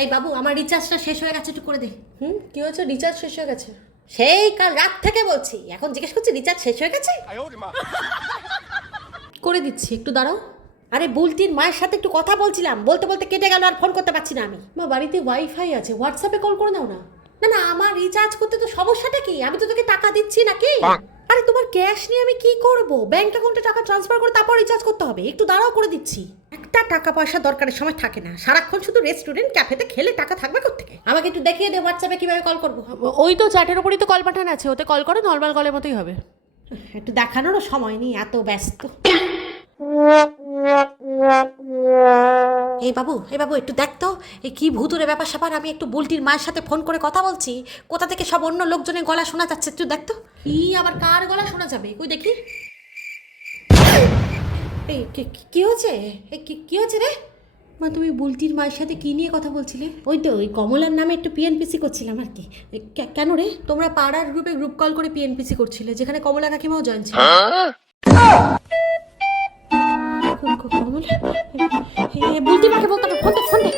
এই বাবু, আমার রিচার্জটা শেষ হয়ে গেছে, একটু করে দে। কি হয়েছে? রিচার্জ শেষ হয়ে গেছে? সেই কাল রাত থেকে বলছি, এখন জিজ্ঞেস করছি রিচার্জ শেষ হয়ে গেছে। করে দিচ্ছি, একটু দাঁড়াও। আরে বুলটির মায়ের সাথে একটু কথা বলছিলাম, বলতে বলতে কেটে গেল, আর ফোন করতে পারছি না আমি। মা, বাড়িতে ওয়াইফাই আছে, হোয়াটসঅ্যাপে কল করে দাও না। না না, আমার রিচার্জ করতে তো সমস্যাটা কি? আমি তো তোকে টাকা দিচ্ছি নাকি? আরে তোমার ক্যাশ নিয়ে আমি কি করব? ব্যাংক অ্যাকাউন্টে টাকা ট্রান্সফার করে তারপর রিচার্জ করতে হবে। একটু দাঁড়াও, করে দিচ্ছি। একটা টাকা পয়সা দরকারের সময় থাকে না, সারাক্ষণ শুধু রেস্টুরেন্ট ক্যাফেতে খেলে টাকা থাকবে কোত্থেকে? আমাকে একটু দেখিয়ে দে হোয়াটসঅ্যাপে কিভাবে কল করবো। ওই তো চ্যাটের ওপরই তো কল বাটন আছে, ওতে কল করে নর্মাল কলের মতোই হবে। একটু দেখানোরও সময় নেই, এত ব্যস্ত। এই বাবু একটু দেখ তো, এই কি ভুতুরে ব্যাপার স্যাপার। আমি একটু বুলটির মায়ের সাথে ফোন করে কথা বলছি, কোথা থেকে সব অন্য লোকজনের গলা শোনা যাচ্ছে, একটু দেখ তো। কি আবার কার গলা শোনা যাবে? কই দেখি। এই কি হয়েছে? এই কি হয়েছে রে? মা, তুমি বুলটির মায়ের সাথে কি নিয়ে কথা বলছিলে? ওই তো ওই কমলার নামে একটু পিএনপিসি করছিলাম আর কি। কেন রে? তোমরা পাড়ার গ্রুপে গ্রুপ কল করে পিএনপিসি করছিলে, যেখানে কমলা কাকিমাও জয়েন ছিল। কমলা? বুলটি মাকে বলতে হবে, ফোন দে।